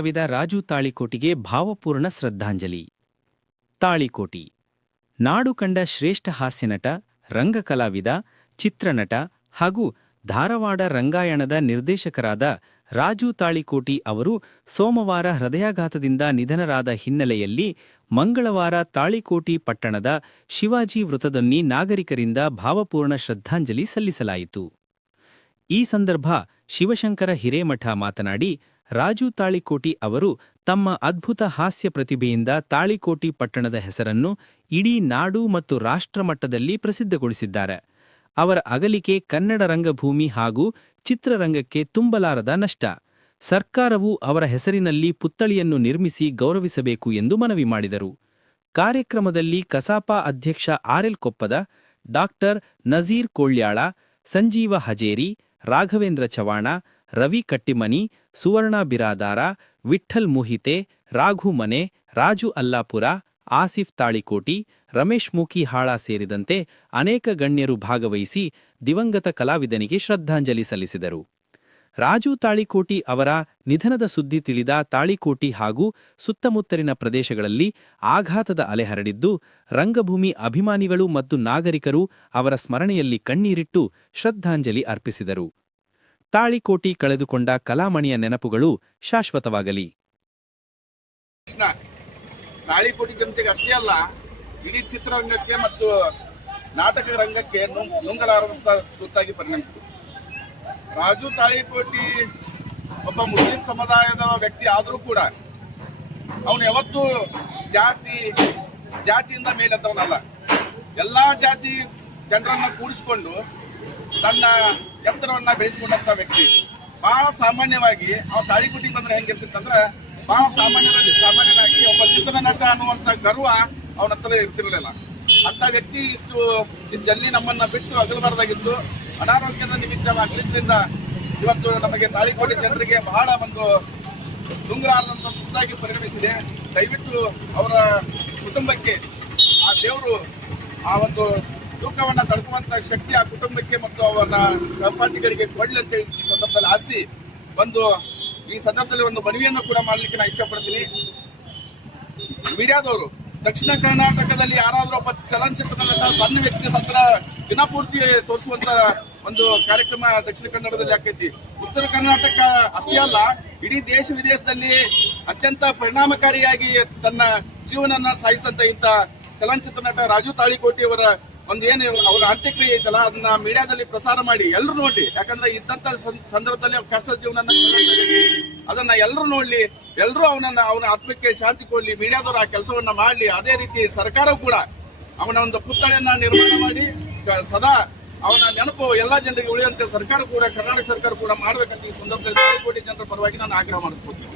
ಕಲಾವಿದ ರಾಜು ತಾಳಿಕೋಟಿಗೆ ಭಾವಪೂರ್ಣ ಶ್ರದ್ಧಾಂಜಲಿ. ತಾಳಿಕೋಟಿ. ನಾಡು ಕಂಡ ಶ್ರೇಷ್ಠ ಹಾಸ್ಯನಟ, ರಂಗಕಲಾವಿದ, ಚಿತ್ರನಟ ಹಾಗೂ ಧಾರವಾಡ ರಂಗಾಯಣದ ನಿರ್ದೇಶಕರಾದ ರಾಜು ತಾಳಿಕೋಟಿ ಅವರು ಸೋಮವಾರ ಹೃದಯಾಘಾತದಿಂದ ನಿಧನರಾದ ಹಿನ್ನೆಲೆಯಲ್ಲಿ ಮಂಗಳವಾರ ತಾಳಿಕೋಟಿ ಪಟ್ಟಣದ ಶಿವಾಜಿ ವೃತ್ತದಲ್ಲಿ ನಾಗರಿಕರಿಂದ ಭಾವಪೂರ್ಣ ಶ್ರದ್ಧಾಂಜಲಿ ಸಲ್ಲಿಸಲಾಯಿತು. ಈ ಸಂದರ್ಭ ಶಿವಶಂಕರ ಹಿರೇಮಠ ಮಾತನಾಡಿ ರಾಜು ತಾಳಿಕೋಟಿ ಅವರು ತಮ್ಮ ಅದ್ಭುತ ಹಾಸ್ಯ ಪ್ರತಿಭೆಯಿಂದ ತಾಳಿಕೋಟಿ ಪಟ್ಟಣದ ಹೆಸರನ್ನು ಇಡೀ ನಾಡು ಮತ್ತು ರಾಷ್ಟ್ರಮಟ್ಟದಲ್ಲಿ ಪ್ರಸಿದ್ಧಗೊಳಿಸಿದ್ದಾರೆ. ಅವರ ಅಗಲಿಕೆ ಕನ್ನಡ ರಂಗಭೂಮಿ ಹಾಗೂ ಚಿತ್ರರಂಗಕ್ಕೆ ತುಂಬಲಾರದ ನಷ್ಟ. ಸರ್ಕಾರವು ಅವರ ಹೆಸರಿನಲ್ಲಿ ಪುತ್ಥಳಿಯನ್ನು ನಿರ್ಮಿಸಿ ಗೌರವಿಸಬೇಕು ಎಂದು ಮನವಿ ಮಾಡಿದರು. ಕಾರ್ಯಕ್ರಮದಲ್ಲಿ ಕಸಾಪ ಅಧ್ಯಕ್ಷ R L Koppad, doctor Nazir Kolyal, Sanjeev Hajeri, Raghavendra Chavan Ravi Kattimani, Suvarna Biradar, Vitthal Muhite, Raghu Mane, Raju Allapur, Asif Talikoti, Ramesh ಮೂಕಿಹಾಳ ಸೇರಿದಂತೆ ಅನೇಕ ಗಣ್ಯರು ಭಾಗವಹಿಸಿ ದಿವಂಗತ ಕಲಾವಿದನಿಗೆ ಶ್ರದ್ಧಾಂಜಲಿ ಸಲ್ಲಿಸಿದರು. ರಾಜು ತಾಳಿಕೋಟಿ ಅವರ ನಿಧನದ ಸುದ್ದಿ ತಿಳಿದ ತಾಳಿಕೋಟಿ ಹಾಗೂ ಸುತ್ತಮುತ್ತಲಿನ ಪ್ರದೇಶಗಳಲ್ಲಿ ಆಘಾತದ ಅಲೆ ಹರಡಿದ್ದು, ರಂಗಭೂಮಿ ಅಭಿಮಾನಿಗಳು ಮತ್ತು ನಾಗರಿಕರು ಅವರ ಸ್ಮರಣೆಯಲ್ಲಿ ಕಣ್ಣೀರಿಟ್ಟು ಶ್ರದ್ಧಾಂಜಲಿ ಅರ್ಪಿಸಿದರು. ತಾಳಿಕೋಟಿ ಕಳೆದುಕೊಂಡ ಕಲಾಮಣಿಯ ನೆನಪುಗಳು ಶಾಶ್ವತವಾಗಲಿ. ತಾಳಿಕೋಟಿ ಜನತೆಗೆ ಅಷ್ಟೇ ಅಲ್ಲ, ಇಡೀ ಚಿತ್ರರಂಗಕ್ಕೆ ಮತ್ತು ನಾಟಕ ರಂಗಕ್ಕೆ ನುಂಗ್- ನುಂಗಲಾರದಂತ ತುತ್ತಾಗಿ ಪರಿಣಮಿಸಿತು. ರಾಜು ತಾಳಿಕೋಟಿ ಒಬ್ಬ ಮುಸ್ಲಿಂ ಸಮುದಾಯದ ವ್ಯಕ್ತಿ ಆದರೂ ಕೂಡ ಅವನು ಯಾವತ್ತೂ ಜಾತಿ, ಜಾತಿಯಿಂದ ಮೇಲೆದ್ದವನಲ್ಲ ಎಲ್ಲಾ ಜಾತಿ ಜನರನ್ನ ಕೂಡಿಸಿಕೊಂಡು ತನ್ನ ಎತ್ತರವನ್ನ ಬೆಳೆಸಿಕೊಂಡಂತ ವ್ಯಕ್ತಿ. ಬಹಳ ಸಾಮಾನ್ಯವಾಗಿ ಅವ ತಾಳಿಕುಟಿಗೆ ಬಂದ್ರೆ ಹೆಂಗಿರ್ತಿತ್ತಂದ್ರ ಬಹಳ ಸಾಮಾನ್ಯವಾಗಿ ಸಾಮಾನ್ಯನಾಗಿ ಒಬ್ಬ ಚಿತ್ರ ನಟ ಅನ್ನುವಂತ ಗರ್ವ ಅವನ ಹತ್ರ ಇರ್ತಿರ್ಲಿಲ್ಲ. ಅಂತ ವ್ಯಕ್ತಿ ಇಷ್ಟು ಜಲ್ದಿ ನಮ್ಮನ್ನ ಬಿಟ್ಟು ಅಗಲಬಾರ್ದಾಗಿತ್ತು ಅನಾರೋಗ್ಯದ ನಿಮಿತ್ತವಾಗಲಿದ್ದರಿಂದ ಇವತ್ತು ನಮಗೆ ತಾಳಿಕೋಟೆ ಜನರಿಗೆ ಬಹಳ ಒಂದು ನುಂಗಲಾರದಂತ ತುತ್ತಾಗಿ ಪರಿಣಮಿಸಿದೆ. ದಯವಿಟ್ಟು ಅವರ ಕುಟುಂಬಕ್ಕೆ ಆ ದೇವರು ಆ ಒಂದು ತೂಕವನ್ನ ತಡ್ಕುವಂತ ಶಕ್ತಿ ಆ ಕುಟುಂಬಕ್ಕೆ ಮತ್ತು ಅವನ ಸಹಪಾಠಿಗಳಿಗೆ ಅಂತ ಈ ಸಂದರ್ಭದಲ್ಲಿ ಆಸಿ ಒಂದು ಈ ಸಂದರ್ಭದಲ್ಲಿ ಒಂದು ಮನವಿಯನ್ನು ಕೂಡ ಮಾಡಲಿಕ್ಕೆ ನಾನು ಇಷ್ಟಪಡ್ತೀನಿ ಮೀಡಿಯಾದವರು, ದಕ್ಷಿಣ ಕರ್ನಾಟಕದಲ್ಲಿ ಯಾರಾದ್ರೂ ಒಬ್ಬ ಚಲನಚಿತ್ರ ನಟ ಸಣ್ಣ ವ್ಯಕ್ತಿ ಹತ್ರ ದಿನಪೂರ್ತಿ ತೋರಿಸುವಂತ ಒಂದು ಕಾರ್ಯಕ್ರಮ ದಕ್ಷಿಣ ಕನ್ನಡದಲ್ಲಿ ಆಕೈತಿ. ಉತ್ತರ ಕರ್ನಾಟಕ ಅಷ್ಟೇ ಅಲ್ಲ, ಇಡೀ ದೇಶ ವಿದೇಶದಲ್ಲಿ ಅತ್ಯಂತ ಪರಿಣಾಮಕಾರಿಯಾಗಿ ತನ್ನ ಜೀವನನ್ನ ಸಾಗಿಸಿದಂತ ಇಂಥ ಚಲನಚಿತ್ರ ನಟ ರಾಜು ತಾಳಿಕೋಟಿ ಅವರ ಒಂದು ಏನು ಅವ್ರ ಅಂತ್ಯಕ್ರಿಯೆ ಐತಲ್ಲ, ಅದನ್ನ ಮೀಡಿಯಾದಲ್ಲಿ ಪ್ರಸಾರ ಮಾಡಿ ಎಲ್ಲರೂ ನೋಡಿ. ಯಾಕಂದ್ರೆ ಇದ್ದಂತ ಸಂದರ್ಭದಲ್ಲಿ ಅವ್ರ ಕಷ್ಟದ ಜೀವನ ಅದನ್ನ ಎಲ್ಲರೂ ನೋಡ್ಲಿ ಎಲ್ಲರೂ ಅವನನ್ನ, ಅವನ ಆತ್ಮಕ್ಕೆ ಶಾಂತಿ ಕೊಡ್ಲಿ, ಮೀಡಿಯಾದವರು ಆ ಕೆಲಸವನ್ನ ಮಾಡ್ಲಿ, ಅದೇ ರೀತಿ ಸರ್ಕಾರವು ಕೂಡ ಅವನ ಒಂದು ಪುತ್ಥಳಿಯನ್ನ ನಿರ್ಮಾಣ ಮಾಡಿ ಸದಾ ಅವನ ನೆನಪು ಎಲ್ಲಾ ಜನರಿಗೆ ಉಳಿಯುವಂತೆ ಸರ್ಕಾರ ಕೂಡ, ಕರ್ನಾಟಕ ಸರ್ಕಾರ ಕೂಡ ಮಾಡ್ಬೇಕಂತ ಈ ಸಂದರ್ಭದಲ್ಲಿ ಕೋಟಿ ಜನರ ಪರವಾಗಿ ನಾನು ಆಗ್ರಹ ಮಾಡ್ಕೊತೀನಿ